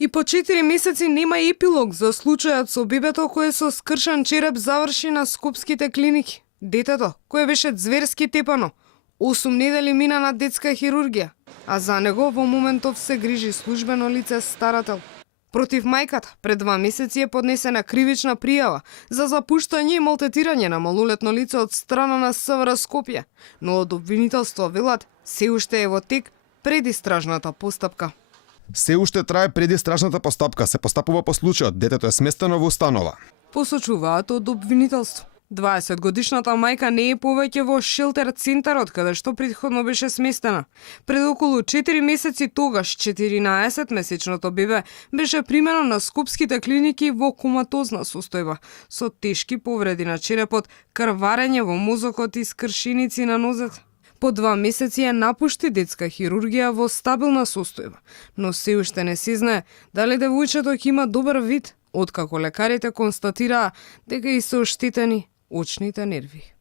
И по 4 месеци нема епилог за случајот со бебето кое со скршен череп заврши на скопските клиники. Детето, кое беше зверски тепано, 8 недели мина на детска хирургија, а за него во моментов се грижи службено лице старател. Против мајката пред 2 месеци е поднесена кривична пријава за запуштање и малтетирање на малолетно лице од страна на СВР Скопје, но од обвинителство велат се уште е во тек предистражната постапка. Се уште трае предистражната постапка, се постапува по случајот, детето е сместено во установа. Посочуваат од обвинителство. 20-годишната мајка не е повеќе во шелтер центарот каде што претходно беше сместена. Пред околу 4 месеци тогаш 14-месечното бебе беше примено на скопските клиники во коматозна состојба, со тешки повреди на черепот, крварење во мозокот и скршеници на нозет. По 2 месеци ја напушти детска хирургија во стабилна состојба, но се уште не се знае дали девојчето ќе има добар вид, откако лекарите констатираа дека и се оштетени очните нерви.